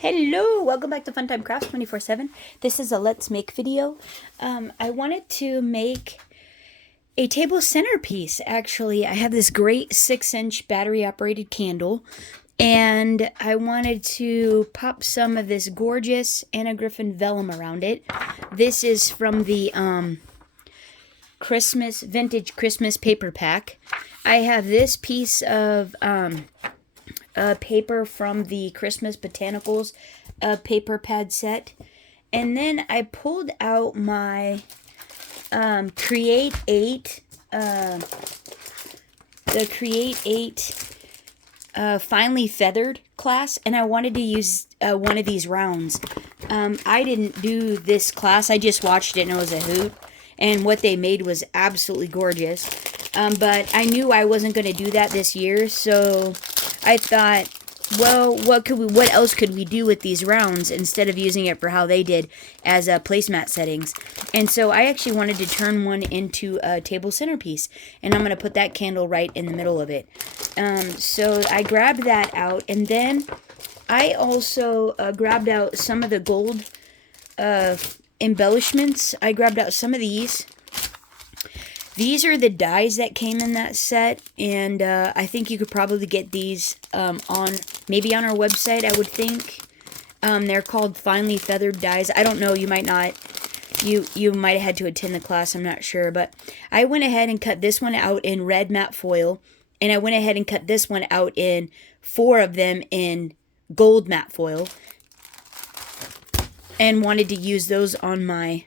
Hello, welcome back to Funtime Crafts 24/7. This is a Let's Make video. I wanted to make a table centerpiece, actually. I have this great 6-inch battery-operated candle, and I wanted to pop some of this gorgeous Anna Griffin vellum around it. This is from the vintage Christmas paper pack. I have this piece of paper from the Christmas Botanicals paper pad set. And then I pulled out my Create 8, the Create 8 finely feathered class, and I wanted to use one of these rounds. I didn't do this class, I just watched it and it was a hoot. And what they made was absolutely gorgeous. But I knew I wasn't going to do that this year, so I thought, well, what else could we do with these rounds instead of using it for how they did as placemat settings? And so I actually wanted to turn one into a table centerpiece, and I'm going to put that candle right in the middle of it. So I grabbed that out, and then I also grabbed out some of the gold embellishments. I grabbed out some of these. These are the dies that came in that set, and I think you could probably get these maybe on our website, I would think. They're called finely feathered dies. I don't know, you might not. You might have had to attend the class, I'm not sure. But I went ahead and cut this one out in red matte foil, and I went ahead and cut this one out in 4 of them in gold matte foil, and wanted to use those on my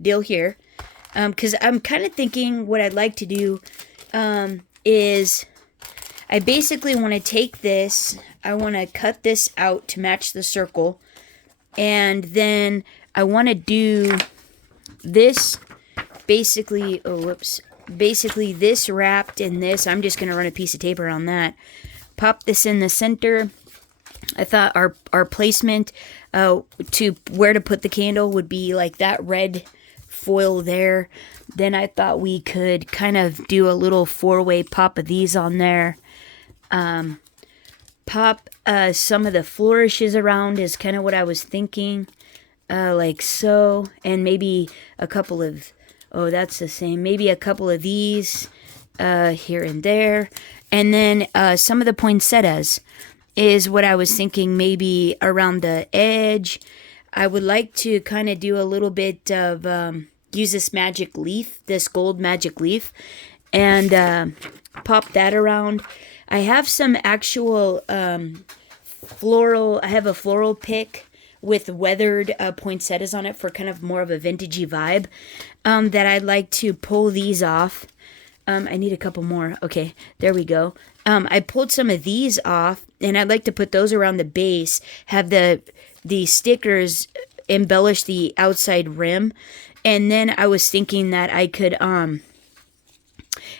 deal here. Because I'm kind of thinking what I'd like to do is I basically want to take this, I want to cut this out to match the circle, and then I want to do this basically, basically this wrapped in this. I'm just going to run a piece of tape around that. Pop this in the center. I thought our placement to where to put the candle would be like that red foil there. Then I thought we could kind of do a little 4-way pop of these on there. Pop some of the flourishes around is kind of what I was thinking. Like so. And maybe a couple of, oh, that's the same. Maybe a couple of these here and there. And then some of the poinsettias is what I was thinking, maybe around the edge. I would like to kind of do a little bit of, use this magic leaf, this gold magic leaf, and pop that around. I have some actual floral, I have a floral pick with weathered poinsettias on it for kind of more of a vintagey vibe that I'd like to pull these off. I need a couple more. Okay, there we go. I pulled some of these off, and I'd like to put those around the base, have the stickers embellish the outside rim, and then I was thinking that I could and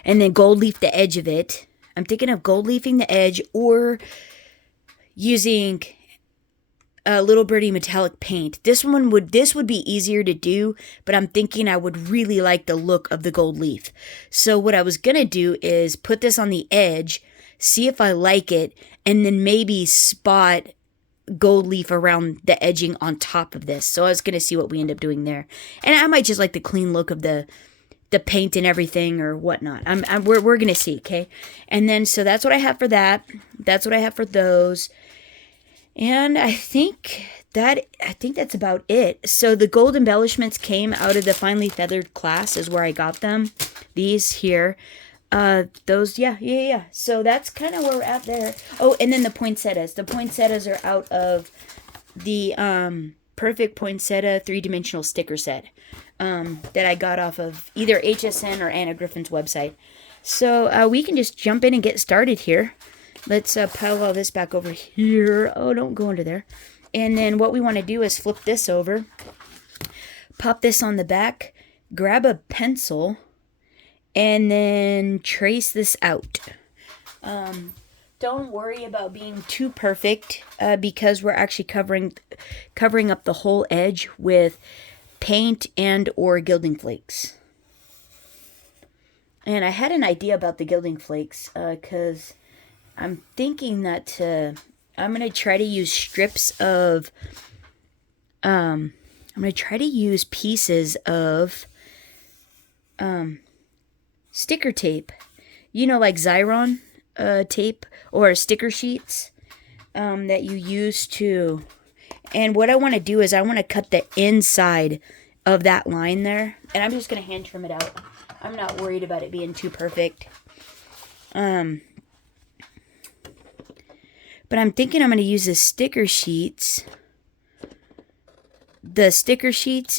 then gold leaf the edge of it. I'm thinking of gold leafing the edge or using a Little Birdie metallic paint. This would be easier to do, but I'm thinking I would really like the look of the gold leaf. So what I was gonna do is put this on the edge, see if I like it, and then maybe spot gold leaf around the edging on top of this. So I was gonna see what we end up doing there, and I might just like the clean look of the paint and everything or whatnot. We're gonna see, okay? And then so that's what I have for that. That's what I have for those, and I think that's about it. So the gold embellishments came out of the finely feathered class, is where I got them. These here. Those, yeah. So that's kind of where we're at there. Oh, and then the poinsettias. The poinsettias are out of the Perfect Poinsettia 3-dimensional sticker set that I got off of either HSN or Anna Griffin's website. So we can just jump in and get started here. Let's pile all this back over here. Oh, don't go under there. And then what we want to do is flip this over, pop this on the back, grab a pencil, and then trace this out. Don't worry about being too perfect because we're actually covering up the whole edge with paint and or gilding flakes. And I had an idea about the gilding flakes because I'm thinking that I'm going to try to use strips of, I'm going to try to use pieces of sticker tape. You know, like Xyron tape or sticker sheets that you use to... And what I want to do is I want to cut the inside of that line there. And I'm just going to hand trim it out. I'm not worried about it being too perfect. But I'm thinking I'm going to use the sticker sheets.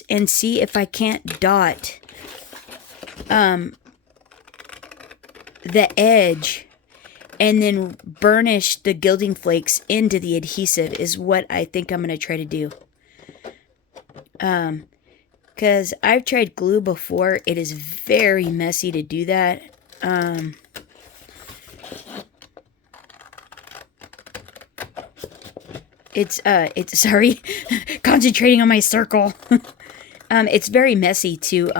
And see if I can't dot the edge and then burnish the gilding flakes into the adhesive is what I think I'm going to try to do. Because I've tried glue before. It is very messy to do that. It's sorry, concentrating on my circle. It's very messy to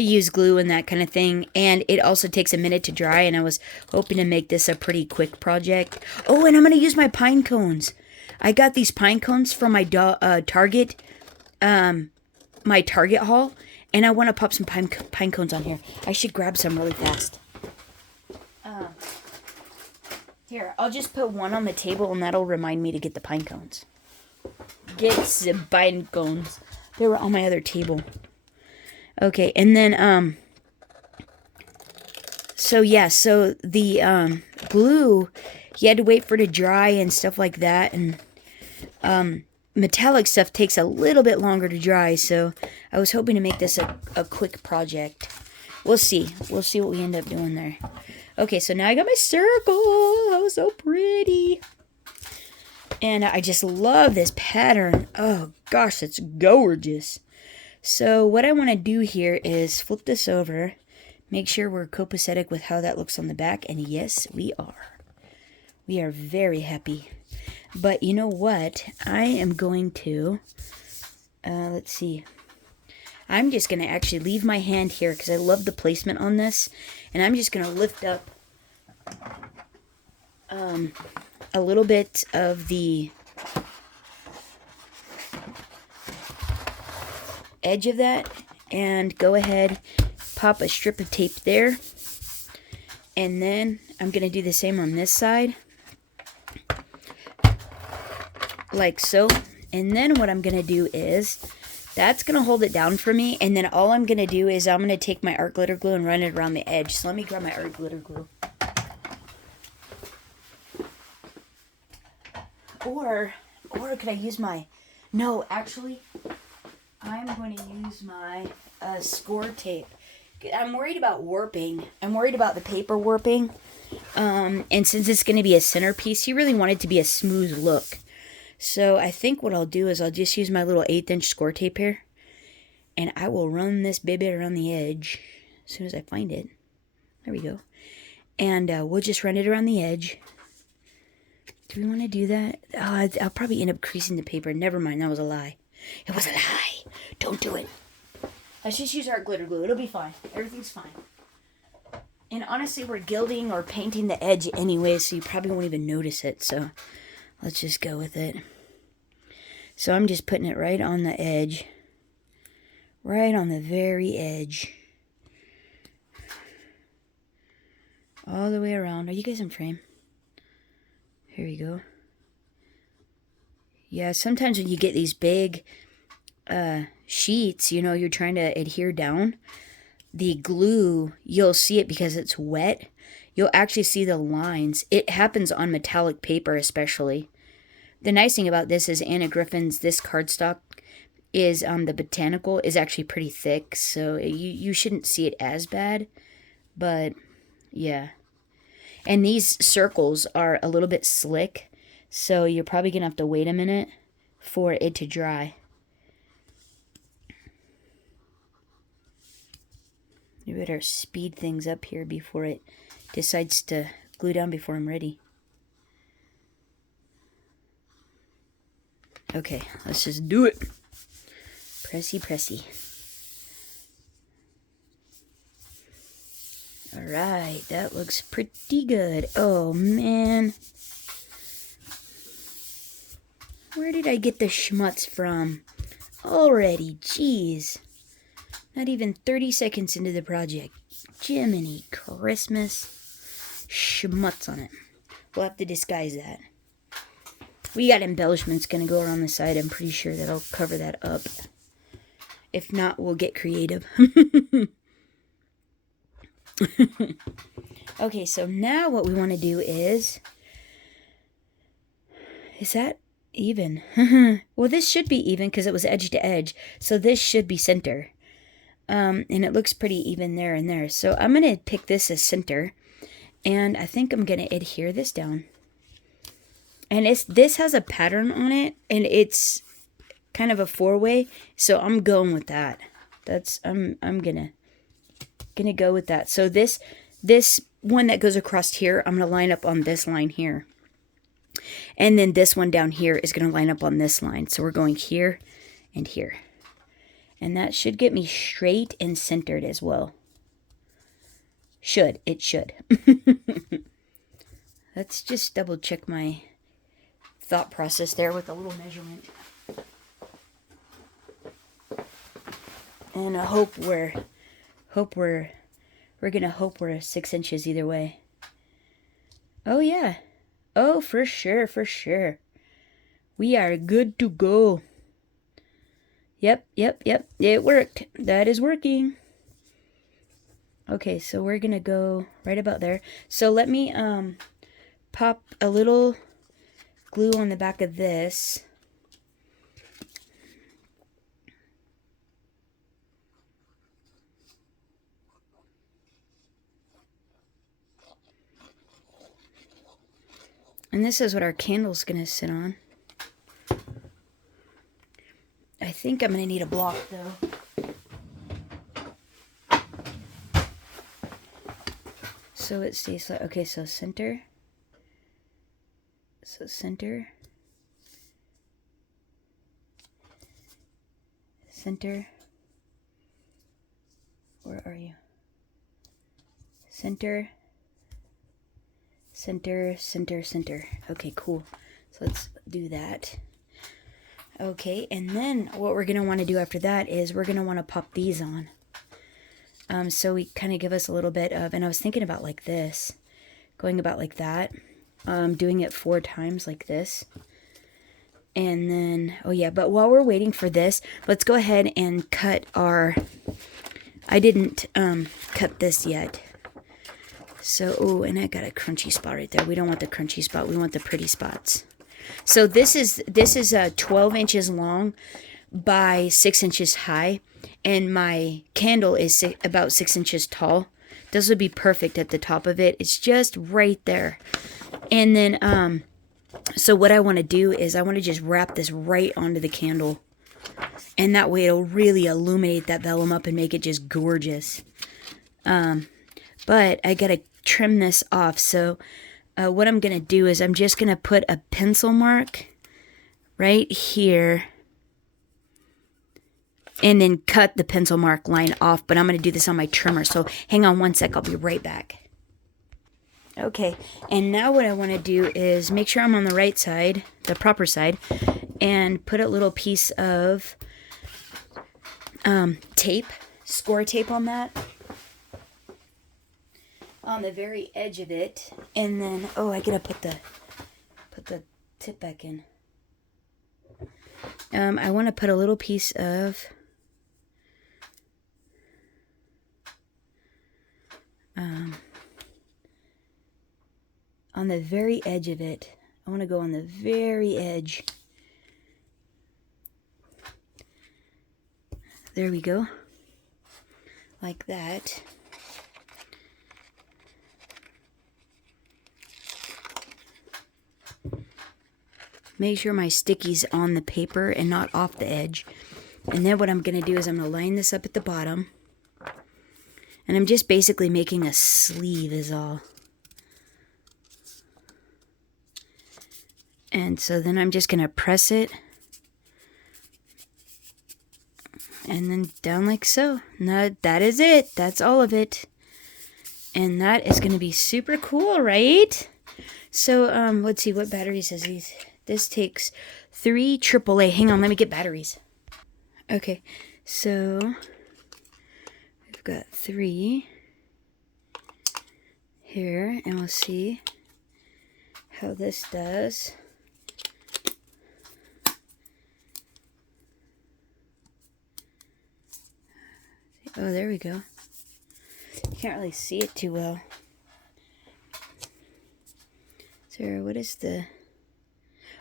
use glue and that kind of thing, and it also takes a minute to dry, and I was hoping to make this a pretty quick project. Oh, and I'm going to use my pine cones. I got these pine cones from my Target haul, and I want to pop some pine cones on here. I should grab some really fast. Here, I'll just put one on the table, and that'll remind me to get the pine cones. Get the pine cones. They were on my other table. Okay, and then, so the, glue, you had to wait for it to dry and stuff like that, and, metallic stuff takes a little bit longer to dry, so I was hoping to make this a quick project. We'll see. We'll see what we end up doing there. Okay, so now I got my circle. That was so pretty. And I just love this pattern. Oh, gosh, it's gorgeous. So what I want to do here is flip this over, make sure we're copacetic with how that looks on the back, and yes, we are. We are very happy. But you know what? I am going to, let's see. I'm just going to actually leave my hand here because I love the placement on this, and I'm just going to lift up a little bit of the edge of that and go ahead, pop a strip of tape there, and then I'm going to do the same on this side, like so. And then what I'm going to do is, that's going to hold it down for me, and then all I'm going to do is I'm going to take my art glitter glue and run it around the edge. So let me grab my art glitter glue. Or could I use my, no, actually, I'm going to use my score tape. I'm worried about warping. I'm worried about the paper warping. And since it's going to be a centerpiece, you really want it to be a smooth look. So I think what I'll do is I'll just use my little 1/8" score tape here. And I will run this baby around the edge as soon as I find it. There we go. And we'll just run it around the edge. Do we want to do that? Oh, I'll probably end up creasing the paper. Never mind, that was a lie. It was a lie. Don't do it. Let's just use our glitter glue. It'll be fine. Everything's fine. And honestly, we're gilding or painting the edge anyway, so you probably won't even notice it. So let's just go with it. So I'm just putting it right on the edge. Right on the very edge. All the way around. Are you guys in frame? Here we go. Yeah, sometimes when you get these big sheets, you know, you're trying to adhere down, the glue, you'll see it because it's wet. You'll actually see the lines. It happens on metallic paper especially. The nice thing about this is Anna Griffin's, this cardstock is, the botanical is actually pretty thick, so you shouldn't see it as bad, but yeah. And these circles are a little bit slick, so you're probably going to have to wait a minute for it to dry. You better speed things up here before it decides to glue down before I'm ready. Okay, let's just do it. Pressy, pressy. Alright, that looks pretty good. Oh, man. Where did I get the schmutz from? Already, jeez. Not even 30 seconds into the project. Jiminy Christmas. Schmutz on it. We'll have to disguise that. We got embellishments going to go around the side. I'm pretty sure that'll cover that up. If not, we'll get creative. Okay, so now what we want to do is that even? Well, this should be even because it was edge to edge. So this should be center. And it looks pretty even there and there. So I'm going to pick this as center. And I think I'm going to adhere this down. And this has a pattern on it. And it's kind of a 4-way. So I'm going with that. I'm gonna go with that. So this one that goes across here, I'm going to line up on this line here. And then this one down here is going to line up on this line. So we're going here and here. And that should get me straight and centered as well. It should. Let's just double check my thought process there with a little measurement. And I hope we're gonna hope we're 6 inches either way. Oh yeah. Oh, for sure. We are good to go. Yep. It worked. That is working. Okay, so we're gonna go right about there. So let me pop a little glue on the back of this. And this is what our candle's gonna sit on. I think I'm gonna need a block though. So it stays like, okay, so center. So center. Center. Where are you? Center. Center. Okay, cool. So let's do that. Okay, and then what we're going to want to do after that is we're going to want to pop these on. So we kind of give us a little bit of, and I was thinking about like this, going about like that, doing it 4 times like this. And then, oh yeah, but while we're waiting for this, let's go ahead and cut our, I didn't cut this yet. So, oh, and I got a crunchy spot right there. We don't want the crunchy spot. We want the pretty spots. So this is 12 inches long by 6 inches high. And my candle is about 6 inches tall. This would be perfect at the top of it. It's just right there. And then, so what I want to do is I want to just wrap this right onto the candle. And that way it'll really illuminate that vellum up and make it just gorgeous. But I got to trim this off. So what I'm going to do is I'm just going to put a pencil mark right here. And then cut the pencil mark line off. But I'm going to do this on my trimmer. So hang on one sec. I'll be right back. Okay. And now what I want to do is make sure I'm on the right side, the proper side. And put a little piece of tape, score tape on that. On the very edge of it. And then, oh, I got to put the tip back in. I want to put a little piece of on the very edge of it. I want to go on the very edge. There we go. Like that. Make sure my sticky's on the paper and not off the edge. And then what I'm going to do is I'm going to line this up at the bottom. And I'm just basically making a sleeve is all. And so then I'm just going to press it. And then down like so. Now that is it. That's all of it. And that is going to be super cool, right? So let's see, what batteries does This takes 3 AAA. Hang on, let me get batteries. Okay, so we've got 3 here, and we'll see how this does. Oh, there we go. You can't really see it too well. So what is the...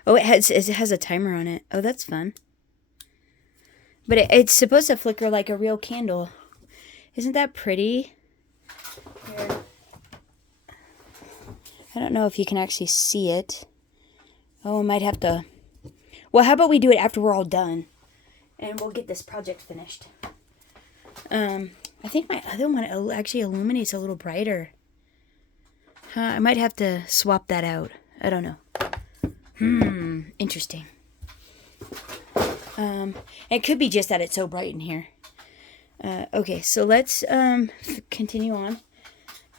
Oh, it has a timer on it. Oh, that's fun. But it's supposed to flicker like a real candle. Isn't that pretty? Here. I don't know if you can actually see it. Oh, I might have to... Well, how about we do it after we're all done? And we'll get this project finished. I think my other one actually illuminates a little brighter. Huh, I might have to swap that out. I don't know. Interesting. It could be just that it's so bright in here. Okay, so let's continue on.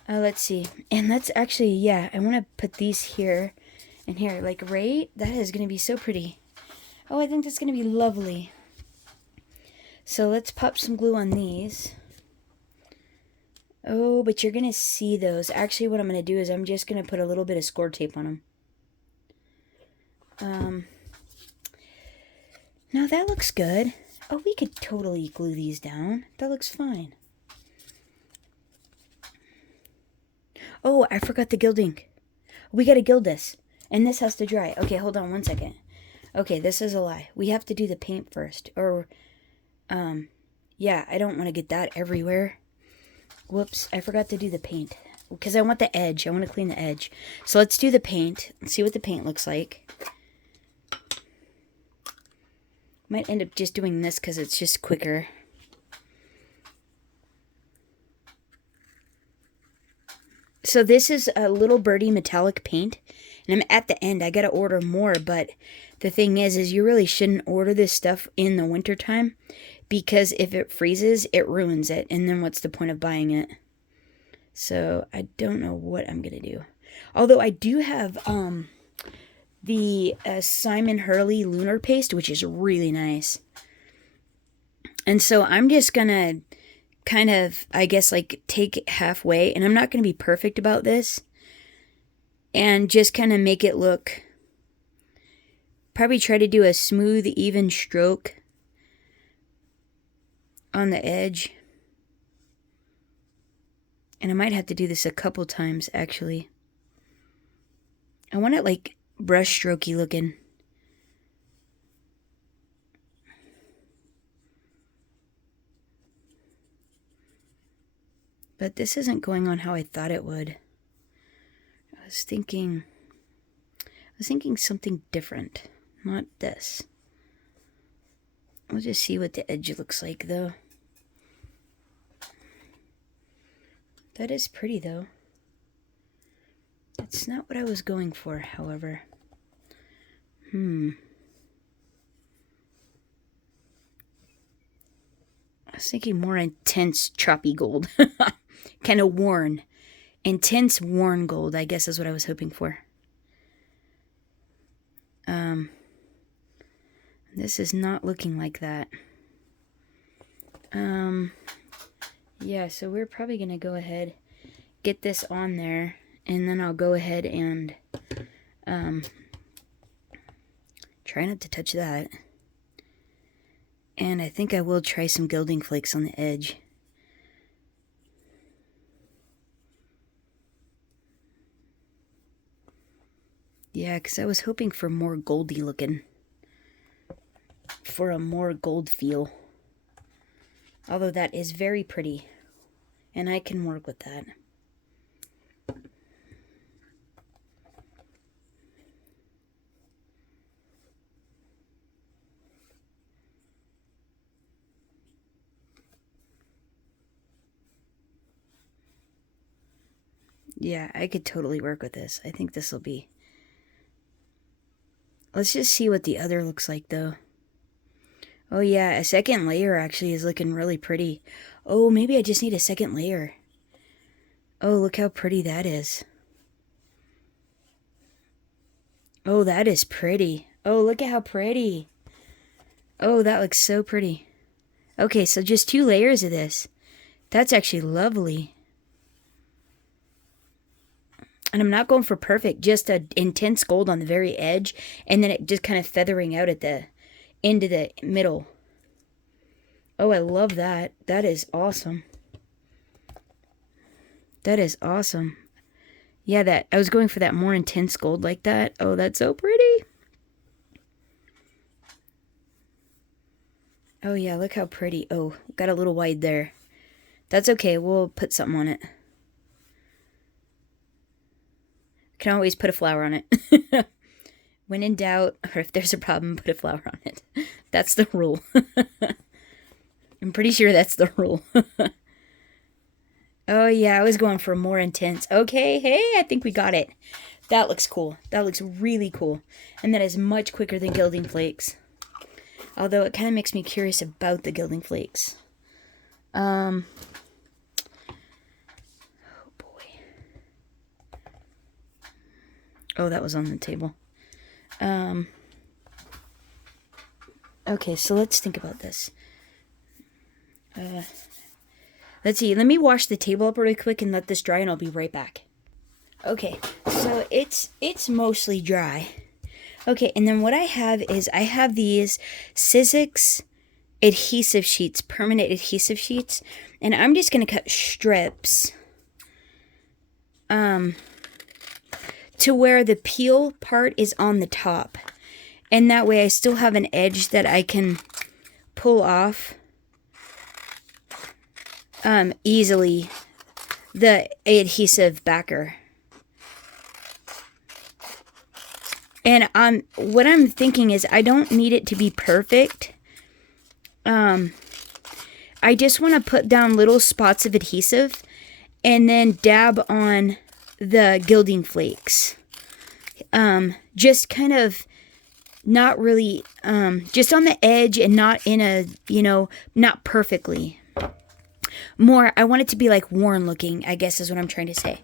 Let's see. And let's actually, yeah, I want to put these here and here. Like, right? That is going to be so pretty. Oh, I think that's going to be lovely. So let's pop some glue on these. Oh, but you're going to see those. Actually, what I'm going to do is I'm just going to put a little bit of score tape on them. Now that looks good. Oh, we could totally glue these down. That looks fine. Oh, I forgot the gilding. We got to gild this. And this has to dry. Okay, hold on one second. Okay, this is a lie. We have to do the paint first. Or, yeah, I don't want to get that everywhere. Whoops, I forgot to do the paint. Because I want the edge. I want to clean the edge. So let's do the paint. Let's see what the paint looks like. Might end up just doing this because it's just quicker. So this is a Little Birdie metallic paint. And I'm at the end. I got to order more. But the thing is you really shouldn't order this stuff in the wintertime. Because if it freezes, it ruins it. And then what's the point of buying it? So I don't know what I'm going to do. Although I do have the Simon Hurley Lunar Paste, which is really nice. And so I'm just going to kind of, I guess, like take it halfway. And I'm not going to be perfect about this. And just kind of make it look, probably try to do a smooth, even stroke on the edge. And I might have to do this a couple times, actually. I want it like brush strokey looking. But this isn't going on how I thought it would. I was thinking something different. Not this. We'll just see what the edge looks like, though. That is pretty, though. That's not what I was going for, however. I was thinking more intense choppy gold. Kind of worn. Intense worn gold, I guess is what I was hoping for. This is not looking like that. Yeah, so we're probably going to go ahead, get this on there, and then I'll go ahead and try not to touch that. And I think I will try some gilding flakes on the edge. Yeah, because I was hoping for more goldy looking. For a more gold feel. Although that is very pretty. And I can work with that. Yeah, I could totally work with this. I think this will be... Let's just see what the other looks like, though. Oh, yeah, a second layer actually is looking really pretty. Oh, maybe I just need a second layer. Oh, look how pretty that is. Oh, that is pretty. Oh, look at how pretty. Oh, that looks so pretty. Okay, so just 2 layers of this. That's actually lovely. And I'm not going for perfect, just an intense gold on the very edge, and then it just kind of feathering out at the end of the middle. Oh, I love that. That is awesome. That is awesome. Yeah, that I was going for that more intense gold like that. Oh, that's so pretty. Oh, yeah, look how pretty. Oh, got a little wide there. That's okay. We'll put something on it. Can always put a flower on it. When in doubt, or if there's a problem, put a flower on it. That's the rule. I'm pretty sure that's the rule. Oh, yeah, I was going for more intense. Okay, hey, I think we got it. That looks cool. That looks really cool. And that is much quicker than gilding flakes. Although it kind of makes me curious about the gilding flakes. Oh, boy. Oh, that was on the table. Okay, so let's think about this. Let's see. Let me wash the table up really quick and let this dry, and I'll be right back. Okay, so it's mostly dry. Okay, and then what I have is I have these Sizzix adhesive sheets, permanent adhesive sheets, and I'm just going to cut strips to where the peel part is on the top. And that way I still have an edge that I can pull off easily the adhesive backer. And what I'm thinking is I don't need it to be perfect. I just want to put down little spots of adhesive and then dab on the gilding flakes. Just kind of not really, just on the edge and not in a, not perfectly. More, I want it to be like worn looking, I guess is what I'm trying to say.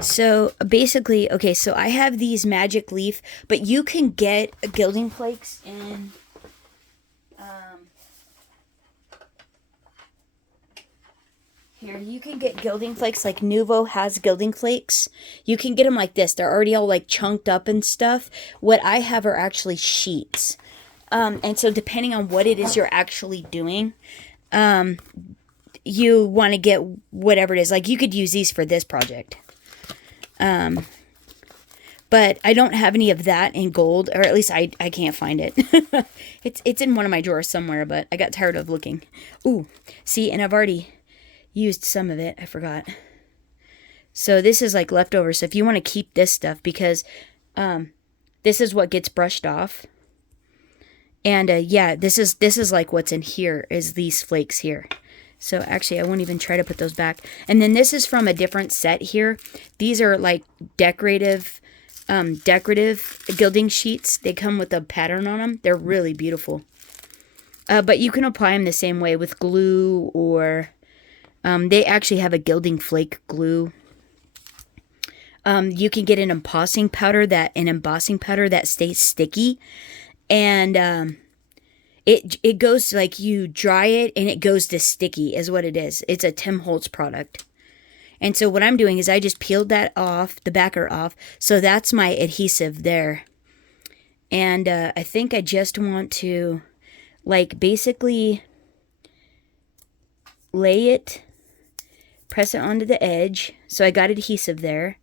So basically, okay, so I have these magic leaf, but you can get gilding flakes in, here, you can get gilding flakes, like Nuvo has gilding flakes. You can get them like this. They're already all like chunked up and stuff. What I have are actually sheets. And so depending on what it is you're actually doing, you want to get whatever it is. Like you could use these for this project. But I don't have any of that in gold, or at least I can't find it. It's in one of my drawers somewhere, but I got tired of looking. Ooh, see, and I've already used some of it. I forgot. So this is like leftover. So if you want to keep this stuff, because this is what gets brushed off. And yeah, this is like what's in here is these flakes here. So actually, I won't even try to put those back. And then this is from a different set here. These are like decorative gilding sheets. They come with a pattern on them. They're really beautiful. But you can apply them the same way with glue, or they actually have a gilding flake glue. You can get an embossing powder that stays sticky, and it goes like you dry it and it goes to sticky is what it is. It's a Tim Holtz product. And so what I'm doing is I just peeled that off, the backer off. So that's my adhesive there. And I think I just want to like basically lay it, press it onto the edge. So I got adhesive there.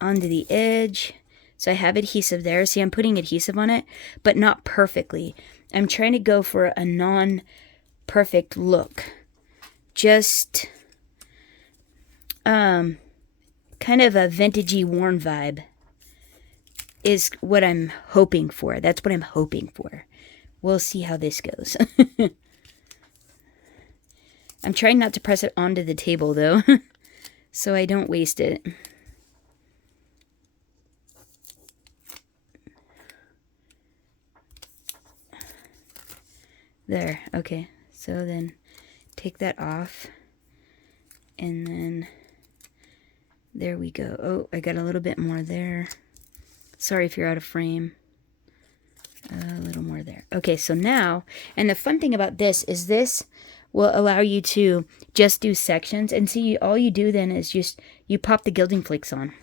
Onto the edge. So I have adhesive there. See, I'm putting adhesive on it, but not perfectly. I'm trying to go for a non-perfect look. Just kind of a vintagey worn vibe is what I'm hoping for. That's what I'm hoping for. We'll see how this goes. I'm trying not to press it onto the table though, so I don't waste it. There, okay. So then take that off. And then there we go. Oh, I got a little bit more there. Sorry if you're out of frame. A little more there. Okay, so now, and the fun thing about this is this will allow you to just do sections. And see, all you do then is just, you pop the gilding flakes on.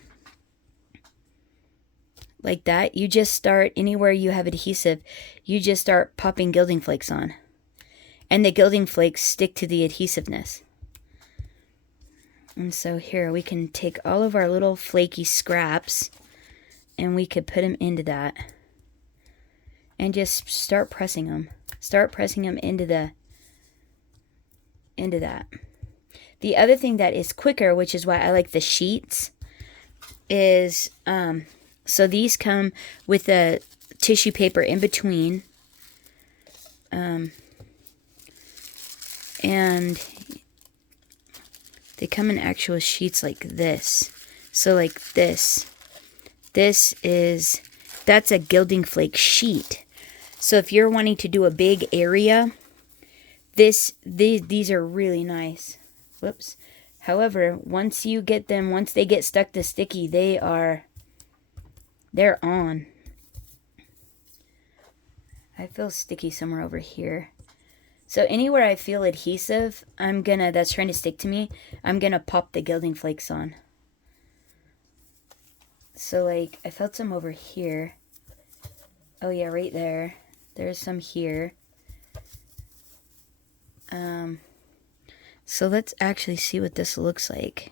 Like that. You just start, anywhere you have adhesive, you just start popping gilding flakes on. And the gilding flakes stick to the adhesiveness. And so here we can take all of our little flaky scraps and we could put them into that. And just start pressing them. Start pressing them into that. The other thing that is quicker, which is why I like the sheets, is so these come with a tissue paper in between. And they come in actual sheets like this. So like this. That's a gilding flake sheet. So if you're wanting to do a big area, these are really nice. Whoops. However, once they get stuck to sticky, they're on. I feel sticky somewhere over here. So anywhere I feel adhesive, that's trying to stick to me, I'm gonna pop the gilding flakes on. So like, I felt some over here. Oh yeah, right there. There's some here. So let's actually see what this looks like.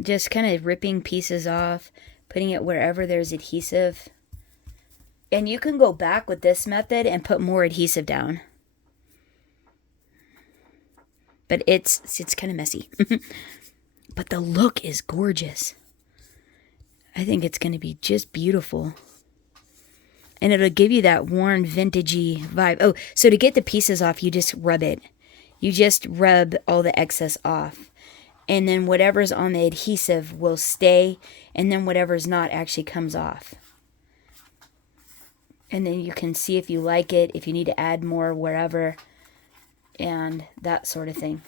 Just kind of ripping pieces off, putting it wherever there's adhesive. And you can go back with this method and put more adhesive down. But it's kind of messy. But the look is gorgeous. I think it's going to be just beautiful. And it'll give you that worn, vintagey vibe. Oh, so to get the pieces off, you just rub it. You just rub all the excess off. And then whatever's on the adhesive will stay. And then whatever's not actually comes off. And then you can see if you like it, if you need to add more wherever. And that sort of thing.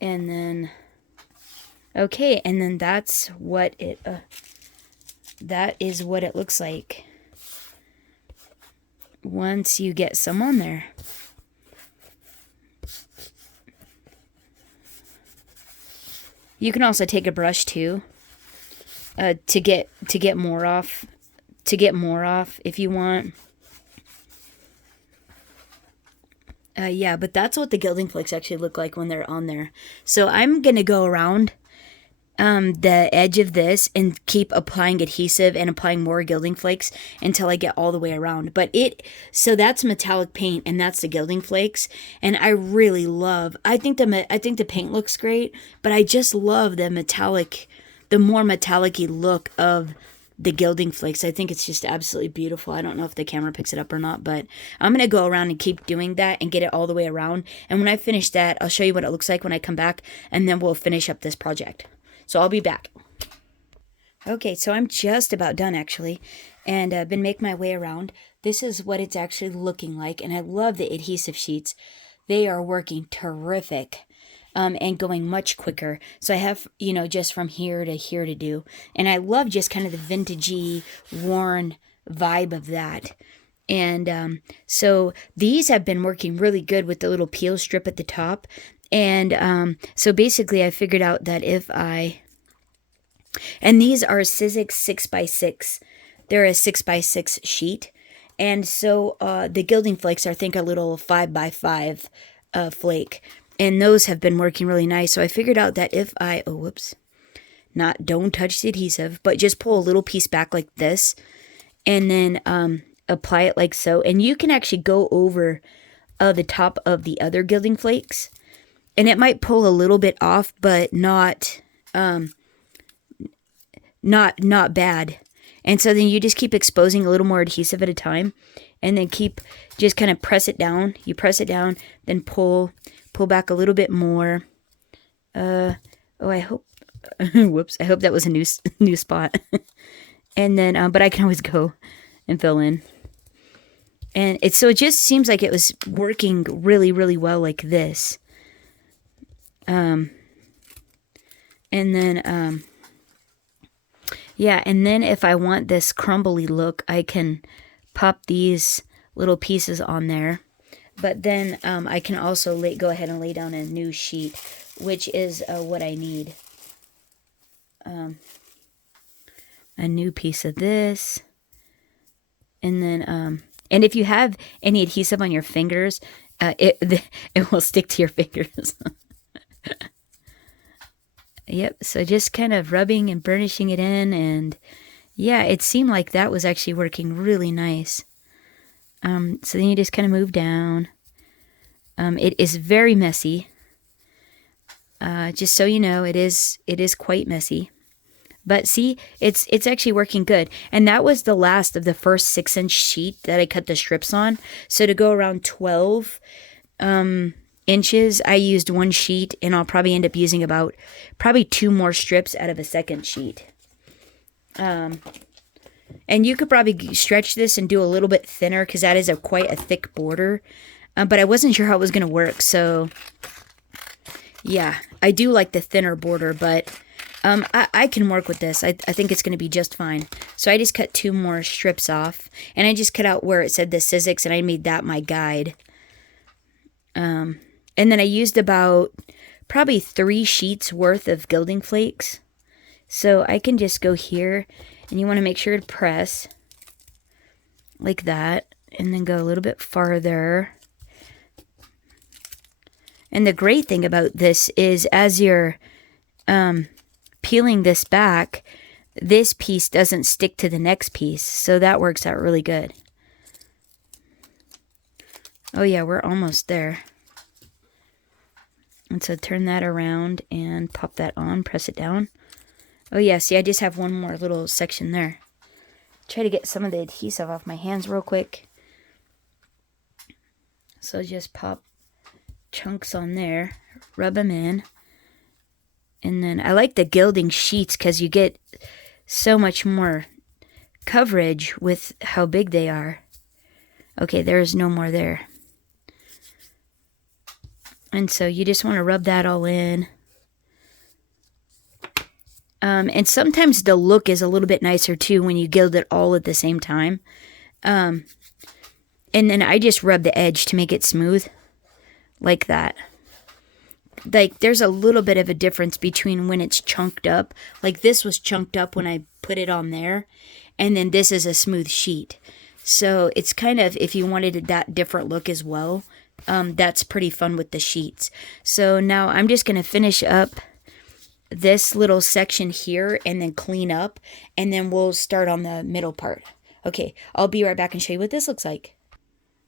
And then, okay, and then that is what it looks like once you get some on there. You can also take a brush too, to get more off, if you want. Yeah, but that's what the gilding flakes actually look like when they're on there. So I'm going to go around the edge of this and keep applying adhesive and applying more gilding flakes until I get all the way around. So that's metallic paint and that's the gilding flakes. And I really love, I think the paint looks great, but I just love the more metallic-y look of the gilding flakes. I think it's just absolutely beautiful. I don't know if the camera picks it up or not, but I'm going to go around and keep doing that and get it all the way around. And when I finish that, I'll show you what it looks like when I come back, and then we'll finish up this project. So I'll be back. Okay, so I'm just about done actually, and I've been making my way around. This is what it's actually looking like, and I love the adhesive sheets. They are working terrific. And going much quicker. So I have, just from here to here to do. And I love just kind of the vintagey, worn vibe of that. And so these have been working really good with the little peel strip at the top. And so basically I figured out that and these are Sizzix 6x6. They're a 6x6 sheet. And so the gilding flakes are, I think, a little 5x5 flake. And those have been working really nice. So I figured out that if don't touch the adhesive, but just pull a little piece back like this. And then apply it like so. And you can actually go over the top of the other gilding flakes. And it might pull a little bit off, but not bad. And so then you just keep exposing a little more adhesive at a time. And then just kind of press it down. You press it down, then pull back a little bit more. I hope, whoops, I hope that was a new spot. And then, but I can always go and fill in. And so it just seems like it was working really, really well like this. And then, yeah, and then if I want this crumbly look, I can pop these little pieces on there. But then I can also go ahead and lay down a new sheet, which is what I need. A new piece of this. And then, and if you have any adhesive on your fingers, it will stick to your fingers. Yep, so just kind of rubbing and burnishing it in, and yeah, it seemed like that was actually working really nice. So then you just kind of move down. It is very messy. Just so you know, it is quite messy. But see, it's actually working good. And that was the last of the first 6-inch sheet that I cut the strips on. So to go around 12 inches, I used one sheet, and I'll probably end up using about probably 2 more strips out of a second sheet. And you could probably stretch this and do a little bit thinner, because that is quite a thick border. But I wasn't sure how it was going to work, so yeah, I do like the thinner border, but I can work with this. I think it's going to be just fine. So I just cut 2 more strips off, and I just cut out where it said the Sizzix, and I made that my guide. And then I used about probably 3 sheets worth of gilding flakes. So I can just go here, and you want to make sure to press like that, and then go a little bit farther. And the great thing about this is, as you're peeling this back, this piece doesn't stick to the next piece, so that works out really good. Oh yeah, we're almost there. And so turn that around and pop that on, press it down. Oh yeah, see, I just have one more little section there. Try to get some of the adhesive off my hands real quick. So just pop chunks on there, rub them in. And then I like the gilding sheets because you get so much more coverage with how big they are. Okay, there's no more there. And so you just want to rub that all in. And sometimes the look is a little bit nicer too when you gild it all at the same time. And then I just rub the edge to make it smooth. Like that. Like there's a little bit of a difference between when it's chunked up. Like this was chunked up when I put it on there. And then this is a smooth sheet. So it's kind of, if you wanted that different look as well, that's pretty fun with the sheets. So now I'm just going to finish up this little section here and then clean up, and then we'll start on the middle part. Okay, I'll be right back and show you what this looks like.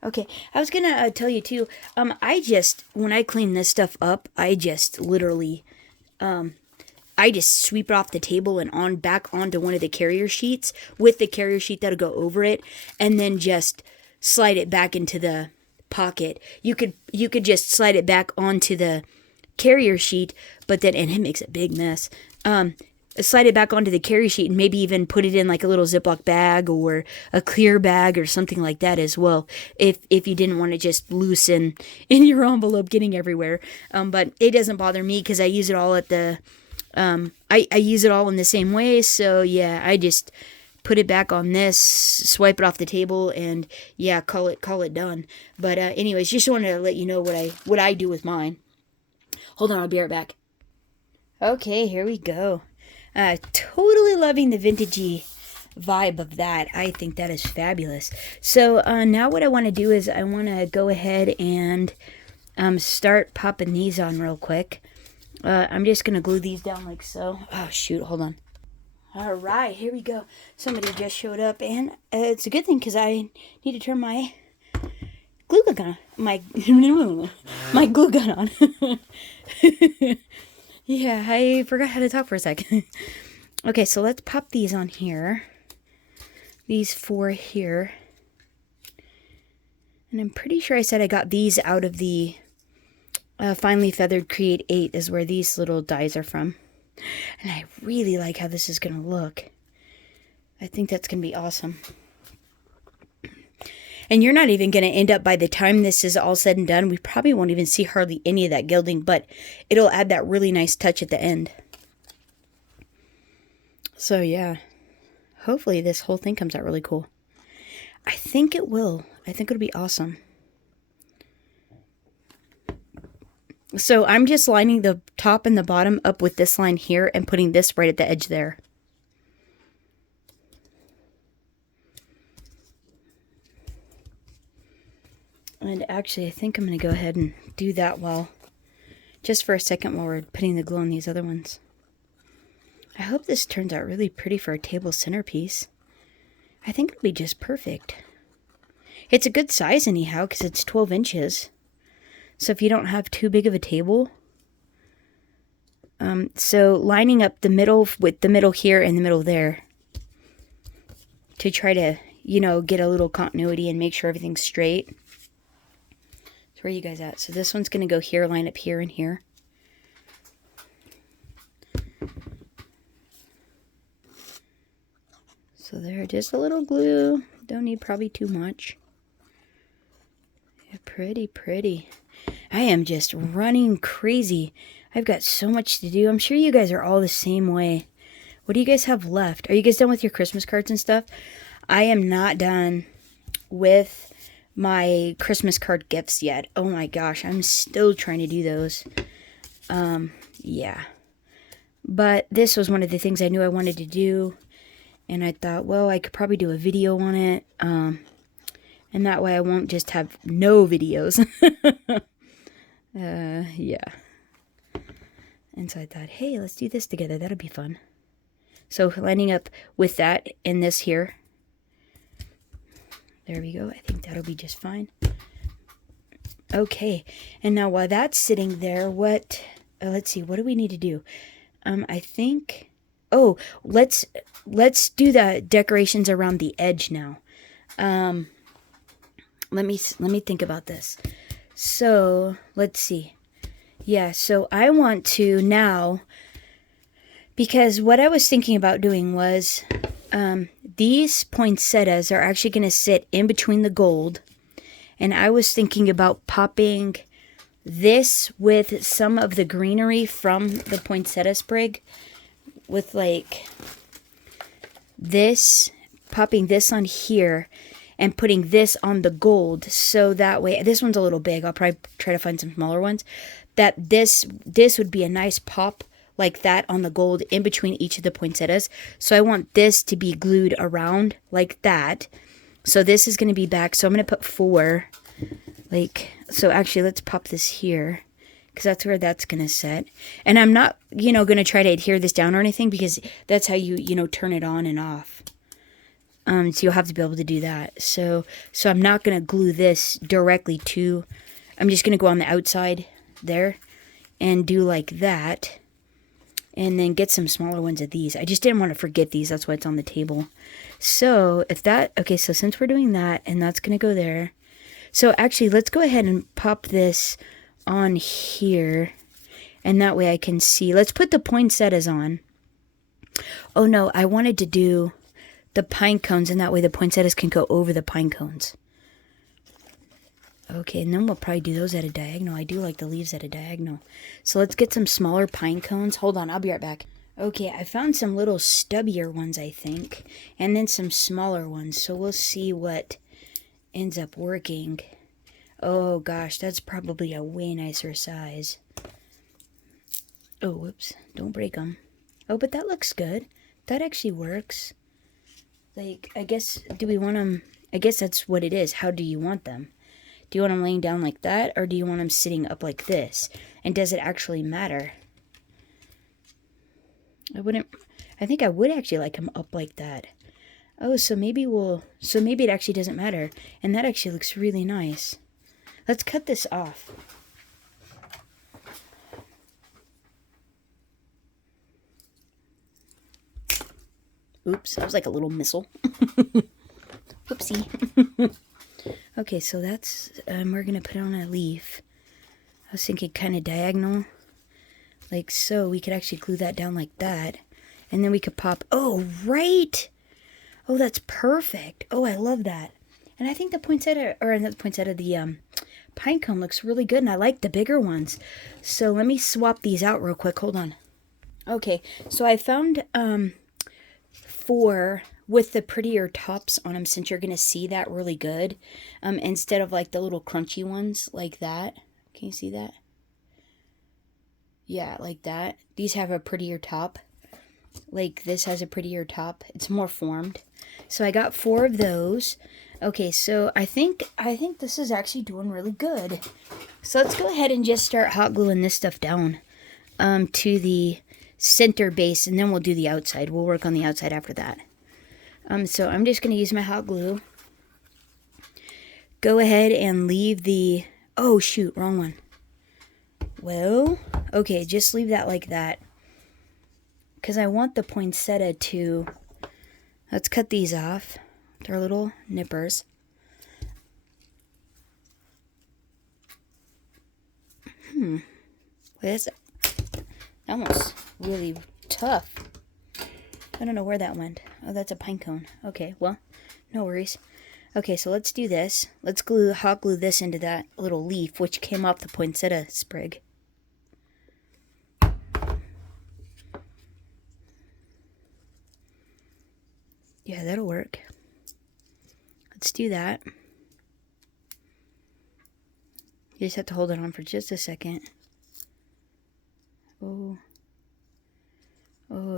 Okay, I was gonna tell you too, when I clean this stuff up, I just literally, I just sweep it off the table and back onto one of the carrier sheets with the carrier sheet that'll go over it, and then just slide it back into the pocket. You could just slide it back onto the carrier sheet, but then, and it makes a big mess. Slide it back onto the carrier sheet and maybe even put it in like a little Ziploc bag or a clear bag or something like that as well, if you didn't want to just loosen in your envelope getting everywhere. But it doesn't bother me because I use it all at the I use it all in the same way. So yeah, I just put it back on this, swipe it off the table, and yeah, call it done. But anyways, just wanted to let you know what I do with mine. Hold on, I'll be right back. Okay, here we go. Totally loving the vintagey vibe of that. I think that is fabulous. So now what I want to do is I want to go ahead and start popping these on real quick. I'm just going to glue these down like so. Oh, shoot, hold on. All right, here we go. Somebody just showed up, and it's a good thing because I need to turn my glue gun on. My glue gun on. Yeah, I forgot how to talk for a second. Okay, so let's pop these on here. These 4 here. And I'm pretty sure I said I got these out of the Finely Feathered Create 8 is where these little dies are from. And I really like how this is going to look. I think that's going to be awesome. And you're not even going to end up, by the time this is all said and done, we probably won't even see hardly any of that gilding, but it'll add that really nice touch at the end. So yeah, hopefully this whole thing comes out really cool. I think it will. I think it'll be awesome. So I'm just lining the top and the bottom up with this line here and putting this right at the edge there. And actually, I think I'm going to go ahead and do that just for a second while we're putting the glue on these other ones. I hope this turns out really pretty for a table centerpiece. I think it'll be just perfect. It's a good size anyhow because it's 12 inches. So if you don't have too big of a table. So lining up the middle with the middle here and the middle there. To try to, get a little continuity and make sure everything's straight. So where are you guys at? So this one's going to go here, line up here and here. So there, just a little glue. Don't need probably too much. Yeah, pretty, pretty. I am just running crazy. I've got so much to do. I'm sure you guys are all the same way. What do you guys have left? Are you guys done with your Christmas cards and stuff? I am not done with my Christmas card gifts yet. Oh my gosh, I'm still trying to do those. Yeah. But this was one of the things I knew I wanted to do. And I thought, well, I could probably do a video on it. And that way I won't just have no videos. Yeah. And so I thought, hey, let's do this together. That'll be fun. So lining up with that and this here. There we go. I think that'll be just fine. Okay. And now while that's sitting there, let's see, what do we need to do? I think, let's do the decorations around the edge now. Let me think about this. So, let's see. Yeah, so I want to now, because what I was thinking about doing was, these poinsettias are actually going to sit in between the gold. And I was thinking about popping this with some of the greenery from the poinsettia sprig. With like this, popping this on here. And putting this on the gold, so that way, this one's a little big, I'll probably try to find some smaller ones, that this would be a nice pop like that on the gold in between each of the poinsettias. So I want this to be glued around like that. So this is going to be back, so I'm going to put 4, so actually let's pop this here, because that's where that's going to set. And I'm not, going to try to adhere this down or anything, because that's how you turn it on and off. So you'll have to be able to do that. So I'm not going to glue this directly to, I'm just going to go on the outside there and do like that. And then get some smaller ones of these. I just didn't want to forget these. That's why it's on the table. So so since we're doing that, and that's going to go there. So actually, let's go ahead and pop this on here. And that way I can see. Let's put the poinsettias on. Oh no, I wanted to do the pine cones, and that way the poinsettias can go over the pine cones. Okay, and then we'll probably do those at a diagonal. I do like the leaves at a diagonal. So let's get some smaller pine cones. Hold on, I'll be right back. Okay, I found some little stubbier ones, I think, and then some smaller ones. So we'll see what ends up working. Oh gosh, that's probably a way nicer size. Oh, whoops, don't break them. Oh, but that looks good. That actually works. I guess, do we want them, I guess that's what it is. How do you want them? Do you want them laying down like that, or do you want them sitting up like this? And does it actually matter? I think I would actually like them up like that. Oh, so maybe it actually doesn't matter. And that actually looks really nice. Let's cut this off. Oops, that was like a little missile. Whoopsie. Okay, so that's, we're going to put it on a leaf. I was thinking kind of diagonal. Like so, we could actually glue that down like that. And then we could pop, oh, right! Oh, that's perfect. Oh, I love that. And I think the poinsettia, or not the poinsettia, the pine cone looks really good, and I like the bigger ones. So let me swap these out real quick. Hold on. Okay, so I found 4 with the prettier tops on them, since you're going to see that really good. Instead of like the little crunchy ones like that. Can you see that? Yeah, like that. These have a prettier top. Like this has a prettier top. It's more formed. So I got 4 of those. Okay, so I think this is actually doing really good. So let's go ahead and just start hot gluing this stuff down to the center base, and then we'll do the outside. We'll work on the outside after that. So I'm just going to use my hot glue. Go ahead and leave the... Oh, shoot, wrong one. Well, okay, just leave that like that. Because I want the poinsettia to... Let's cut these off. They're little nippers. That one's really tough. I don't know where that went. Oh, that's a pine cone. Okay, well, no worries. Okay, so let's do this. Let's hot glue this into that little leaf, which came off the poinsettia sprig. Yeah, that'll work. Let's do that. You just have to hold it on for just a second. Oh,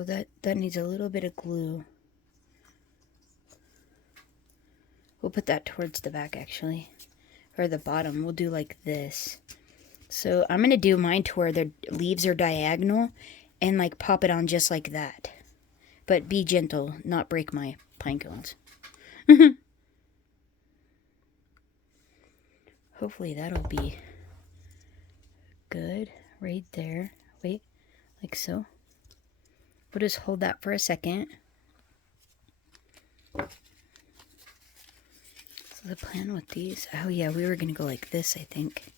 that needs a little bit of glue. We'll put that towards the back, actually. Or the bottom. We'll do like this. So I'm going to do mine to where the leaves are diagonal and like pop it on just like that. But be gentle, not break my pine cones. Hopefully that'll be good right there. Wait, like so. We'll just hold that for a second. So the plan with these, oh yeah, we were going to go like this, I think.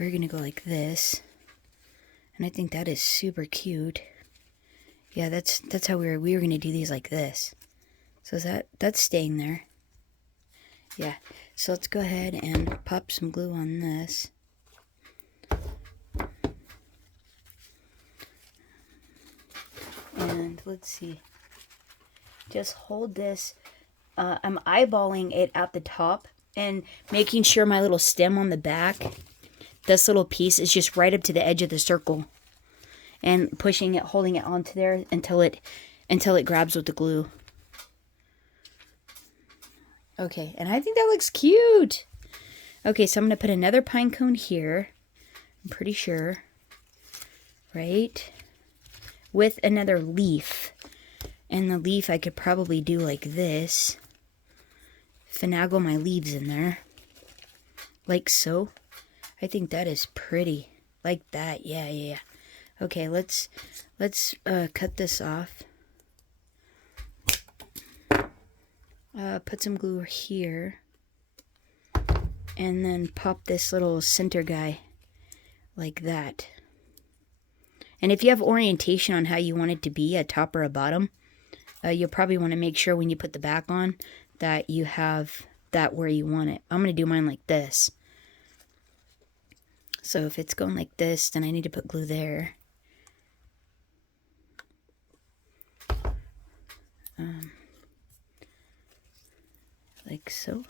We're going to go like this. And I think that is super cute. Yeah, that's how we were going to do these like this. So that's staying there. Yeah, so let's go ahead and pop some glue on this. And let's see. Just hold this. I'm eyeballing it at the top and making sure my little stem on the back, this little piece, is just right up to the edge of the circle. And pushing it, holding it onto there until it grabs with the glue. Okay, and I think that looks cute. Okay, so I'm going to put another pine cone here. I'm pretty sure. Right? With another leaf. And the leaf I could probably do like this. Finagle my leaves in there. Like so. I think that is pretty. Like that. Yeah. Okay, let's cut this off. Put some glue here. And then pop this little center guy like that. And if you have orientation on how you want it to be, a top or a bottom, you'll probably want to make sure when you put the back on that you have that where you want it. I'm going to do mine like this. So if it's going like this, then I need to put glue there. Like so.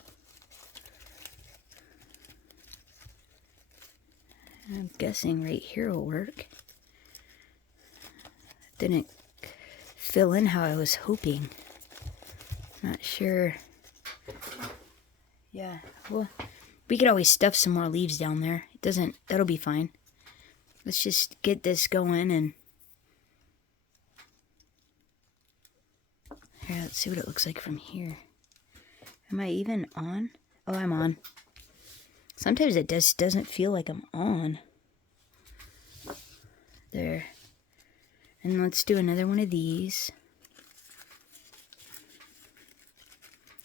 I'm guessing right here will work. Didn't fill in how I was hoping. Not sure. Yeah, well, we could always stuff some more leaves down there. That'll be fine. Let's just get this going and... Here, let's see what it looks like from here. Am I even on? Oh, I'm on. Sometimes it just doesn't feel like I'm on. There. And let's do another one of these.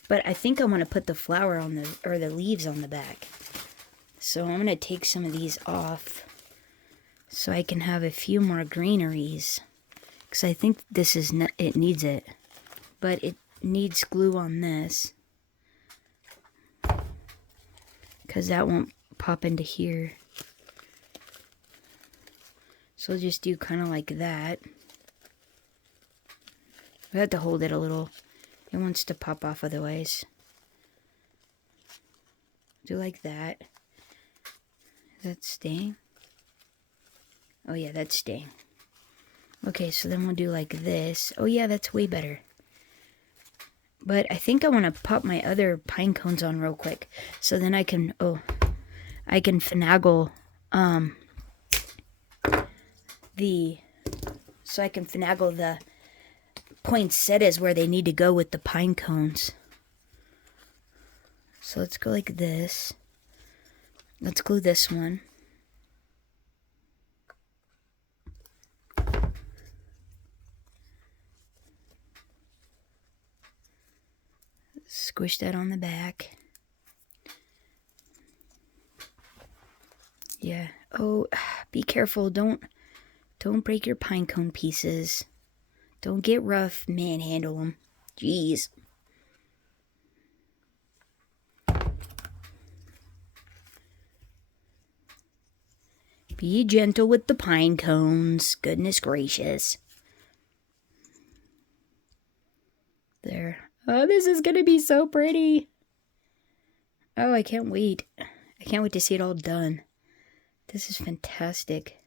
But I think I want to put the flower on the leaves on the back. So I'm going to take some of these off so I can have a few more greeneries. Because I think this is, it needs it. But it needs glue on this. because that won't pop into here. So we'll just do kind of like that. We have to hold it a little. It wants to pop off otherwise. Do like that. Is that staying? Oh yeah, that's staying. Okay, so then we'll do like this. Oh yeah, that's way better. But I think I want to pop my other pine cones on real quick. So then I can, I can finagle, the poinsettias where they need to go with the pine cones. So let's go like this. Let's glue this one. Squish that on the back. Yeah. Oh, be careful. Don't break your pine cone pieces. Don't get rough. Manhandle them. Jeez. Be gentle with the pine cones. Goodness gracious. There. Oh, this is going to be so pretty. Oh, I can't wait. I can't wait to see it all done. This is fantastic.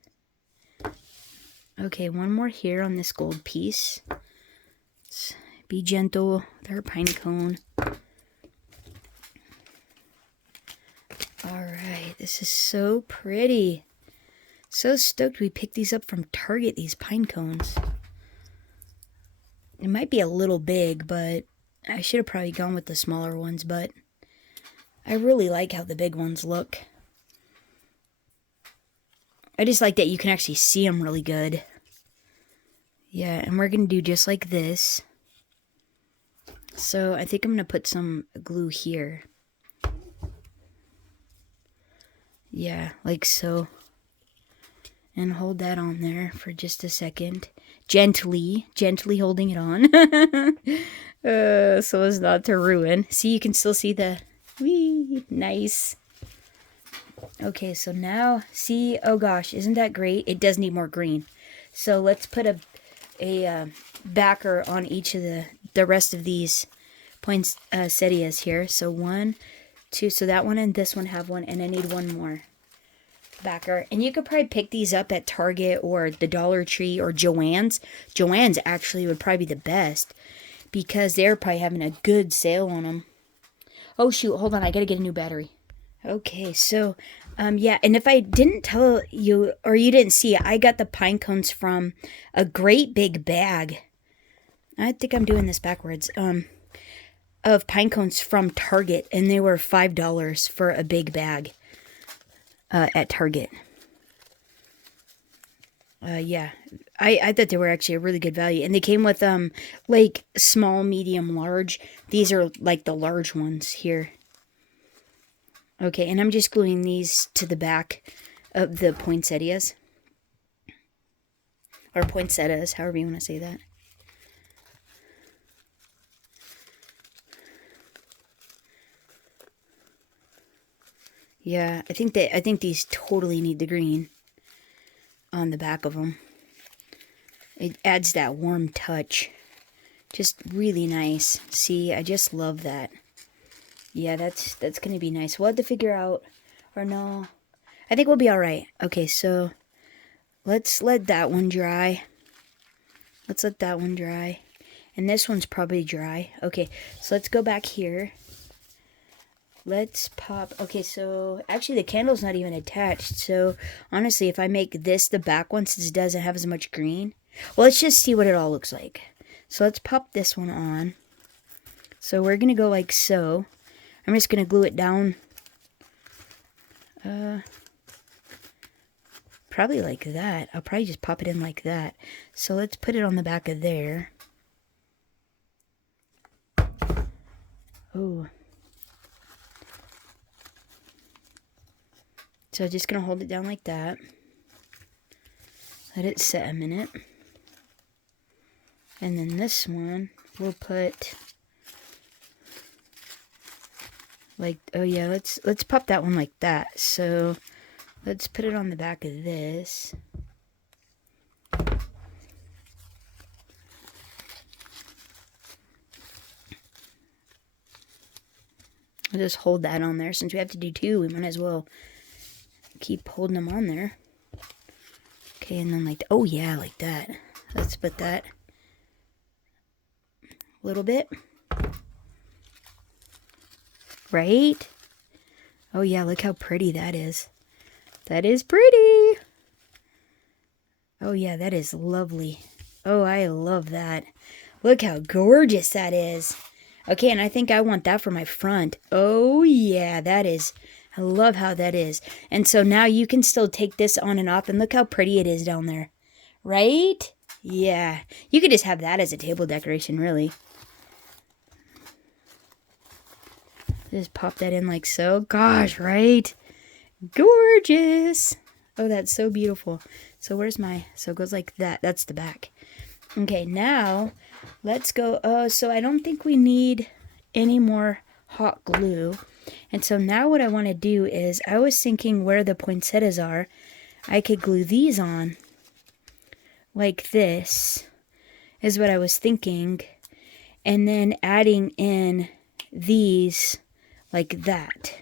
Okay, one more here on this gold piece. Let's be gentle with our pine cone. Alright, this is so pretty. So stoked we picked these up from Target, these pine cones. It might be a little big, but I should have probably gone with the smaller ones, but I really like how the big ones look. I just like that you can actually see them really good. Yeah, and we're going to do just like this. So I think I'm going to put some glue here. Yeah, like so. And hold that on there for just a second. Gently holding it on. So as not to ruin. See, you can still see the... Whee! Nice. Okay, so now, see, oh gosh, isn't that great? It does need more green. So let's put a backer on each of the rest of these poinsettias here. So 1, 2, so that one and this one have one, and I need one more backer. And you could probably pick these up at Target or the Dollar Tree or Joann's. Joann's actually would probably be the best because they're probably having a good sale on them. Oh shoot, hold on, I gotta get a new battery. Okay, so, yeah, and if I didn't tell you, or you didn't see, I got the pine cones from a great big bag. I think I'm doing this backwards. Of pine cones from Target, and they were $5 for a big bag, at Target. Yeah, I thought they were actually a really good value, and they came with, like, small, medium, large. These are, like, the large ones here. Okay, and I'm just gluing these to the back of the poinsettias. Or poinsettias, however you want to say that. Yeah, I think these totally need the green on the back of them. It adds that warm touch. Just really nice. See, I just love that. Yeah, that's going to be nice. We'll have to figure out, or no, I think we'll be all right. Okay, so let's let that one dry. Let's let that one dry. And this one's probably dry. Okay, so let's go back here. Let's pop, okay, so actually the candle's not even attached. So honestly, if I make this the back one, since it doesn't have as much green, well, let's just see what it all looks like. So let's pop this one on. So we're going to go like so. I'm just going to glue it down. Probably like that. I'll probably just pop it in like that. So let's put it on the back of there. Oh. So just going to hold it down like that. Let it set a minute. And then this one, we'll put Like, oh yeah, let's pop that one like that. So let's put it on the back of this. I'll just hold that on there. Since we have to do two, we might as well keep holding them on there. Okay, and then like, oh yeah, like that. Let's put that a little bit. Right? Oh yeah, look how pretty that is. That is pretty. Oh yeah, that is lovely. Oh, I love that. Look how gorgeous that is. Okay, and I think I want that for my front. Oh yeah, that is. I love how that is. And so now you can still take this on and off, and look how pretty it is down there. Right? Yeah. You could just have that as a table decoration, really. Just pop that in like so. Gosh, right? Gorgeous. Oh, that's so beautiful. So where's my... So it goes like that. That's the back. Okay, now let's go... Oh, so I don't think we need any more hot glue. And so now what I want to do is... I was thinking where the poinsettias are, I could glue these on. Like this. Is what I was thinking. And then adding in these like that.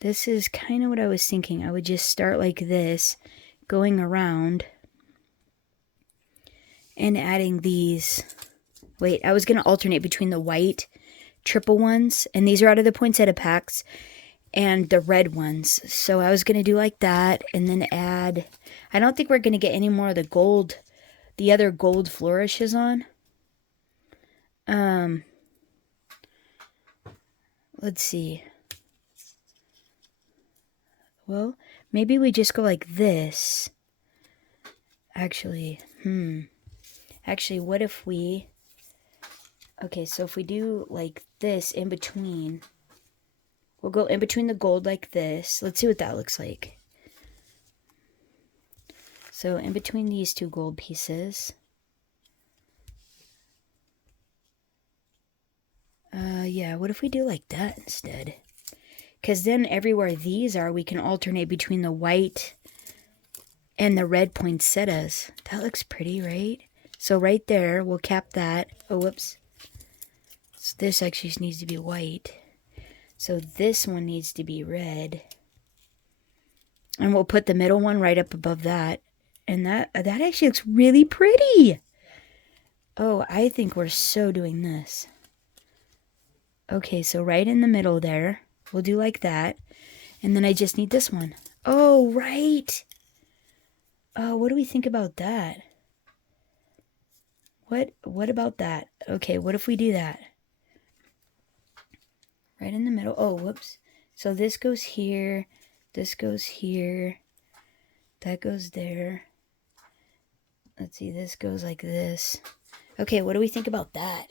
This is kind of what I was thinking. I would just start like this, going around, and adding these. Wait, I was going to alternate between the white triple ones, and these are out of the poinsettia packs, and the red ones. So I was going to do like that, and then add... I don't think we're going to get any more of the gold, the other gold flourishes on. Let's see. Well, maybe we just go like this. Actually, Actually, what if we... Okay, so if we do like this in between, we'll go in between the gold like this. Let's see what that looks like. So in between these two gold pieces. Yeah, what if we do like that instead? Because then everywhere these are, we can alternate between the white and the red poinsettias. That looks pretty, right? So right there, we'll cap that. Oh, whoops. So this actually just needs to be white. So this one needs to be red. And we'll put the middle one right up above that. And that actually looks really pretty. Oh, I think we're so doing this. Okay, so right in the middle there. We'll do like that. And then I just need this one. Oh, right. Oh, what do we think about that? What about that? Okay, what if we do that? Right in the middle. Oh, whoops. So this goes here. This goes here. That goes there. Let's see, this goes like this. Okay, what do we think about that?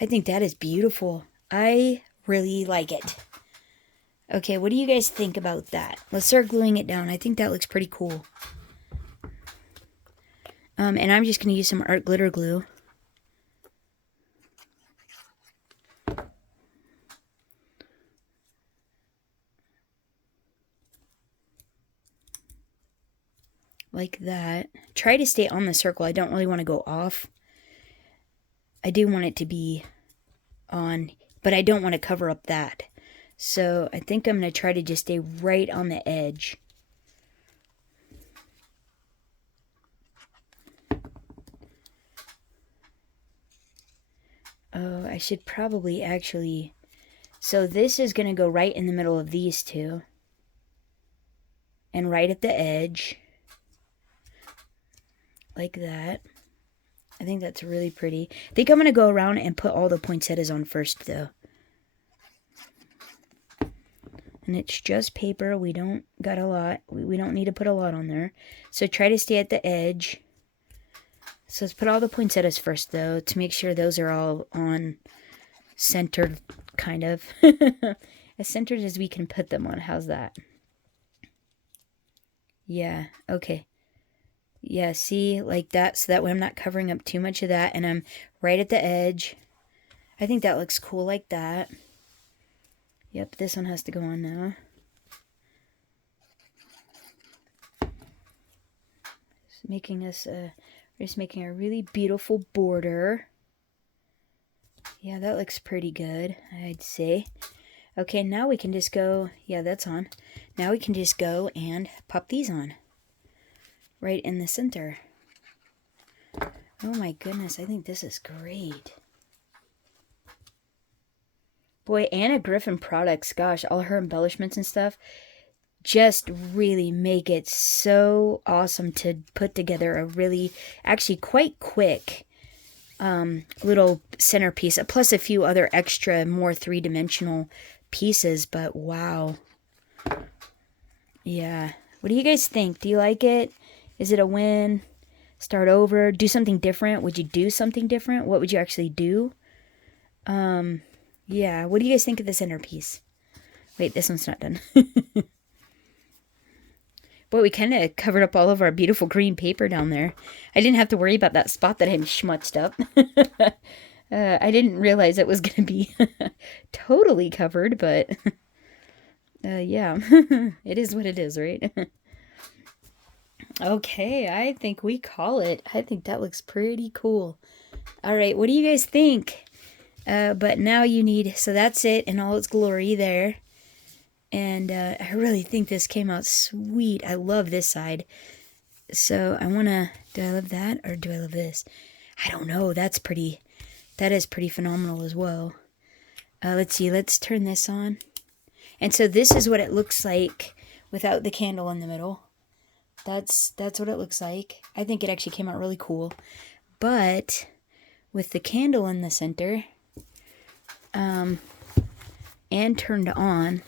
I think that is beautiful. I really like it. Okay, what do you guys think about that? Let's start gluing it down. I think that looks pretty cool. And I'm just going to use some art glitter glue. Like that. Try to stay on the circle. I don't really want to go off. I do want it to be on, but I don't want to cover up that. So I think I'm going to try to just stay right on the edge. Oh, I should probably actually... So this is going to go right in the middle of these two. And right at the edge. Like that. I think that's really pretty. I think I'm going to go around and put all the poinsettias on first, though. And it's just paper. We don't got a lot. We don't need to put a lot on there. So try to stay at the edge. So let's put all the poinsettias first, though, to make sure those are all on centered, kind of. As centered as we can put them on. How's that? Yeah, okay. Yeah, see, like that, so that way I'm not covering up too much of that, and I'm right at the edge. I think that looks cool like that. Yep, this one has to go on now. We're just making a really beautiful border. Yeah, that looks pretty good, I'd say. Okay, now we can just go, yeah, that's on. Now we can just go and pop these on. Right in the center. Oh my goodness, I think this is great. Boy, Anna Griffin products, gosh, all her embellishments and stuff just really make it so awesome to put together a really, actually quite quick little centerpiece, plus a few other extra, more three-dimensional pieces, but wow. Yeah. What do you guys think? Do you like it? Is it a win? Start over? Do something different? Would you do something different? What would you actually do? Yeah. What do you guys think of the centerpiece? Wait, this one's not done. Boy, we kind of covered up all of our beautiful green paper down there. I didn't have to worry about that spot that I had schmutzed up. I didn't realize it was going to be totally covered, but yeah, it is what it is, right? Okay, I think we call it. I think that looks pretty cool. All right, what do you guys think? But now you need, so that's it in all its glory there. And I really think this came out sweet. I love this side. So I want to, do I love that or do I love this? I don't know. That is pretty phenomenal as well. Let's see. Let's turn this on. And so this is what it looks like without the candle in the middle. That's what it looks like. I think it actually came out really cool. But with the candle in the center and turned on,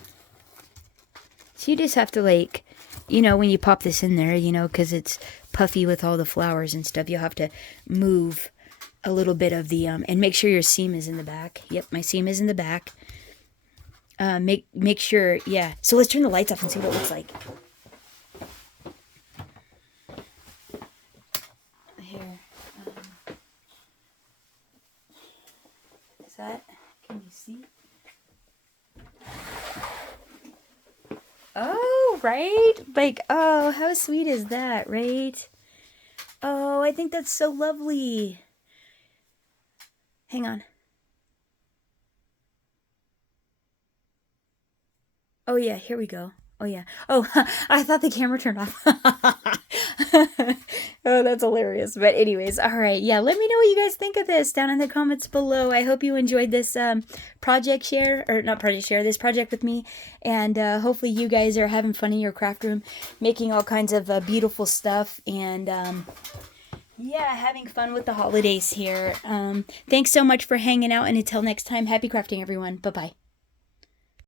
so you just have to, like, you know, when you pop this in there, you know, because it's puffy with all the flowers and stuff, you'll have to move a little bit of the, and make sure your seam is in the back. Yep, my seam is in the back. Make sure, yeah. So let's turn the lights off and see what it looks like. Here. Is that, can you see? Oh, right? Like, oh, how sweet is that, right? Oh, I think that's so lovely. Hang on. Oh, yeah, here we go. Oh, yeah. Oh, I thought the camera turned off. Oh, that's hilarious. But anyways, all right. Yeah, let me know what you guys think of this down in the comments below. I hope you enjoyed this project share, or not project share, this project with me. And hopefully you guys are having fun in your craft room, making all kinds of beautiful stuff. And yeah, having fun with the holidays here. Thanks so much for hanging out. And until next time, happy crafting, everyone. Bye-bye.